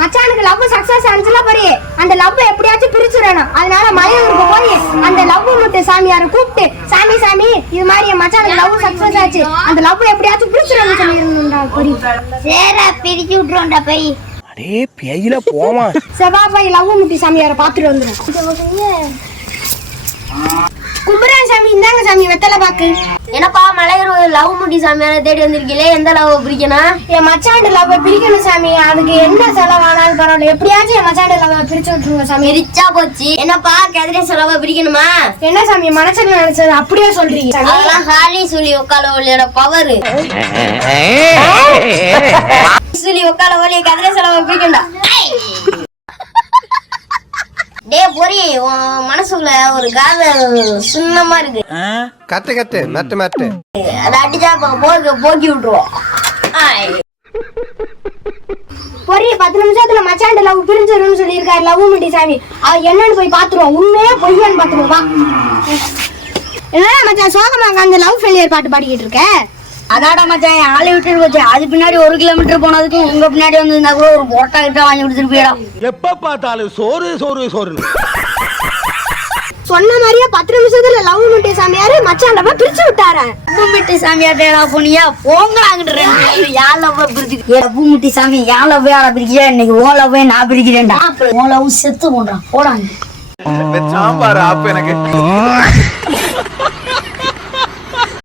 மச்சானுக்கு love success ஆனிச்சுல பாரு, அந்த லவ் எப்படியாச்சும் பிரிச்சுடணும். அதனால மலையூருக்கு போய் அந்த லவ் முட்டு சாமியாரை கூப்பிட்டு, சாமி சாமி இது மாதிரி என் மச்சானுக்கு லவ் சக்சஸ் ஆச்சு, அந்த லவ் எப்படியாச்சும் பிரிச்சுடணும்னு சொல்லிருந்தா. சேரா பிரிச்சு விட்டுருவோம்டா போய். அடே பேயில போமா. செவா போய் லவ் முட்டி சாமியாரை பாத்துட்டு வந்துடும். கும்புரன் சாமி, இந்தாங்க சாமி வெத்தலை பாக்கு. என்னப்பா மலையூர் லவ் முட்டி சாமியார தேடி வந்திருக்கீங்களே, எந்த லவ் பிரிக்கணும்? என் மச்சாண்டு லவ் பிரிக்கணும் சாமி. அதுக்கு என்ன செலவானாலும் பரவாயில்ல, எப்படியாச்சும் என் மச்சாண்டு லவ் பிரிச்சு விட்டுருங்க சாமி. பிரிச்சா போச்சு. என்னப்பா கதிரை செலவை பிரிக்கணுமா? என்ன சாமி மனசுல நினைச்சது அப்படியே சொல்றீங்க? அதெல்லாம் ஹாலி சொல்லி உட்கால ஒளியோட பவர். சொல்லி உட்கால ஒளிய கதிரை செலவை பிரிக்கண்டா. டே பொறி, மனசுக்குள்ள ஒரு காதல் சின்னமா இருக்கு. கத்து கத்து மட்டு மட்டு அதை அடிச்சா போக்கி விட்டுருவோம். பொறி 10 நிமிஷத்துல மச்சாண்டு லவ் பிரிஞ்சிரும்னு சொல்லியிருக்காரு லவ் முட்டி சாமி. அது என்னன்னு போய் பாத்துருவோம், உண்மையே பொய்யான்னு பாத்துருவோம். வா. என்னடா மச்சான் சோகமா அந்த லவ் ஃபெயிலியர் பாட்டு பாடிக்கிட்டு இருக்க? அதாடா மச்சான், ஆளை விட்டுட்டு போச்சு. அது பின்னாடி 1 கிலோமீட்டர் போனதுக்கு உங்க பின்னாடி வந்து கூட ஒரு போட்டா கிட்ட வாங்கி கொடுத்துட்டு போயிடும். எப்ப பார்த்தாலும் சோறு சோறு சோறு. சொன்ன மாதிரியே 10 நிமிஷத்துல லவ் முட்டி சாமியாரு மச்சாண்ட போய் பிரிச்சு விட்டாரு. பூமுட்டி சாமியாட்டா போனியா? போங்களாங்கிட்டு யார் லவ் பிரிச்சு பூமுட்டி சாமி யார் லவ் யார பிரிக்கிறேன்? இன்னைக்கு ஓ லவ் நான் பிரிக்கிறேன்டா. ஓ லவ் செத்து போன்றான் போடாங்க சாம்பார் ஆப்பு எனக்கு.